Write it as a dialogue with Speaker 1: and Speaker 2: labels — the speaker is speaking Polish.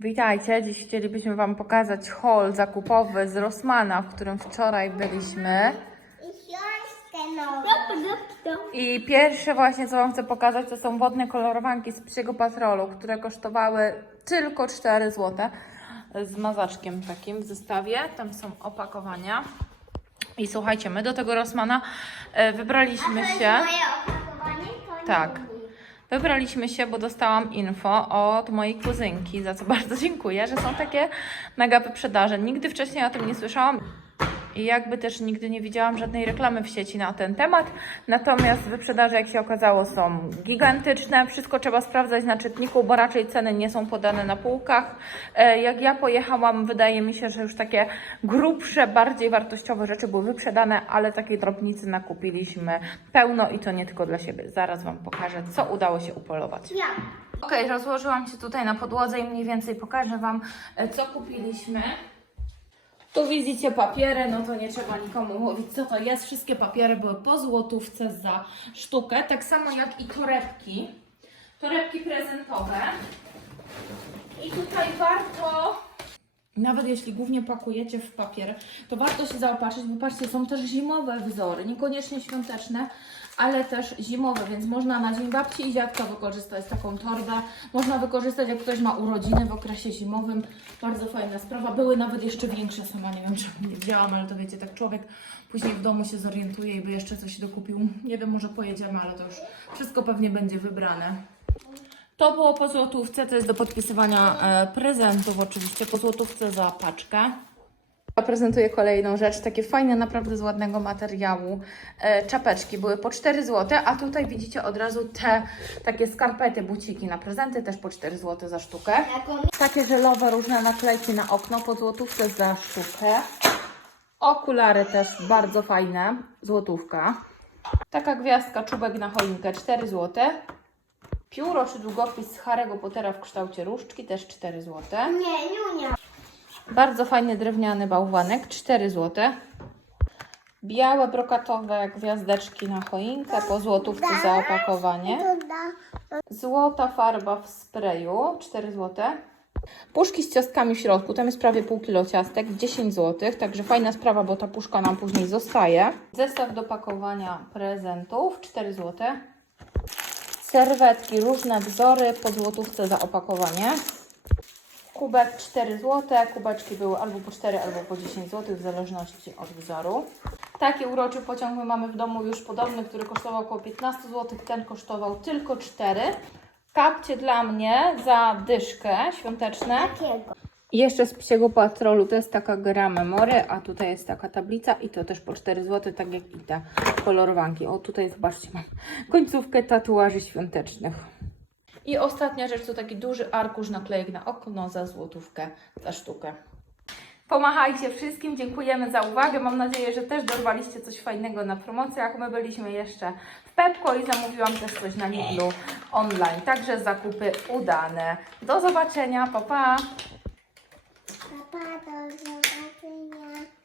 Speaker 1: Witajcie, dziś chcielibyśmy Wam pokazać haul zakupowy z Rossmana, w którym wczoraj byliśmy.
Speaker 2: I
Speaker 1: pierwsze właśnie, co Wam chcę pokazać, to są wodne kolorowanki z psiego patrolu, które kosztowały tylko 4 zł z mazaczkiem takim w zestawie. Tam są opakowania. I słuchajcie, my do tego Rossmana e, wybraliśmy się.
Speaker 2: Moje opakowanie to
Speaker 1: Tak.
Speaker 2: nie mówi.
Speaker 1: Wybraliśmy się, bo dostałam info od mojej kuzynki, za co bardzo dziękuję, że są takie mega wyprzedaże. Nigdy wcześniej o tym nie słyszałam i jakby też nigdy nie widziałam żadnej reklamy w sieci na ten temat. Natomiast wyprzedaże, jak się okazało, są gigantyczne. Wszystko trzeba sprawdzać na czytniku, bo raczej ceny nie są podane na półkach. E, Jak ja pojechałam, wydaje mi się, że już takie grubsze, bardziej wartościowe rzeczy były wyprzedane, ale takiej drobnicy nakupiliśmy pełno i to nie tylko dla siebie. Zaraz Wam pokażę, co udało się upolować.
Speaker 2: Ja.
Speaker 1: Ok, rozłożyłam się tutaj na podłodze i mniej więcej pokażę Wam, e, co kupiliśmy. Tu widzicie papiery, no to nie trzeba nikomu mówić, co to jest. Wszystkie papiery były po złotówce za sztukę, tak samo jak i torebki. Torebki prezentowe. I tutaj warto, nawet jeśli głównie pakujecie w papier, to warto się zaopatrzyć, bo patrzcie, są też zimowe wzory, niekoniecznie świąteczne, ale też zimowe, więc można na Dzień Babci i Dziadka wykorzystać taką torbę. Można wykorzystać, jak ktoś ma urodziny w okresie zimowym. Bardzo fajna sprawa. Były nawet jeszcze większe, sama nie wiem, czemu nie wzięłam, ale to wiecie, tak człowiek później w domu się zorientuje i by jeszcze coś dokupił. Nie wiem, może pojedziemy, ale to już wszystko pewnie będzie wybrane. To było po złotówce, to jest do podpisywania e, prezentów oczywiście, po złotówce za paczkę. Prezentuję kolejną rzecz, takie fajne, naprawdę z ładnego materiału. E, czapeczki były po 4 zł, a tutaj widzicie od razu te takie skarpety, buciki na prezenty, też po 4 zł za sztukę. Takie żelowe różne naklejki na okno po złotówce za sztukę. Okulary też bardzo fajne, złotówka. Taka gwiazdka, czubek na choinkę 4 zł. Pióro czy długopis z Harry'ego Pottera w kształcie różdżki też 4 zł.
Speaker 2: Nie, Junia.
Speaker 1: Bardzo fajny drewniany bałwanek, 4 zł. Białe brokatowe gwiazdeczki na choinkę, po złotówce za opakowanie. Złota farba w sprayu, 4 zł. Puszki z ciastkami w środku, tam jest prawie pół kilo ciastek, 10 zł, także fajna sprawa, bo ta puszka nam później zostaje. Zestaw do pakowania prezentów, 4 zł. Serwetki, różne wzory, po złotówce za opakowanie. Kubek 4 zł, kubeczki były albo po 4, albo po 10 zł, w zależności od wzoru. Taki uroczy pociąg my mamy w domu już podobny, który kosztował około 15 zł, ten kosztował tylko 4. Kapcie dla mnie za dyszkę świąteczne.
Speaker 2: Jakiego?
Speaker 1: I jeszcze z psiego patrolu to jest taka gra memory, a tutaj jest taka tablica i to też po 4 zł, tak jak i te kolorowanki. O, tutaj zobaczcie, mam końcówkę tatuaży świątecznych. I ostatnia rzecz to taki duży arkusz naklejek na okno za złotówkę za sztukę. Pomachajcie wszystkim, dziękujemy za uwagę. Mam nadzieję, że też dorwaliście coś fajnego na promocjach. My byliśmy jeszcze w Pepko i zamówiłam też coś na Lidlu online. Także zakupy udane. Do zobaczenia, pa pa!
Speaker 2: Papa, do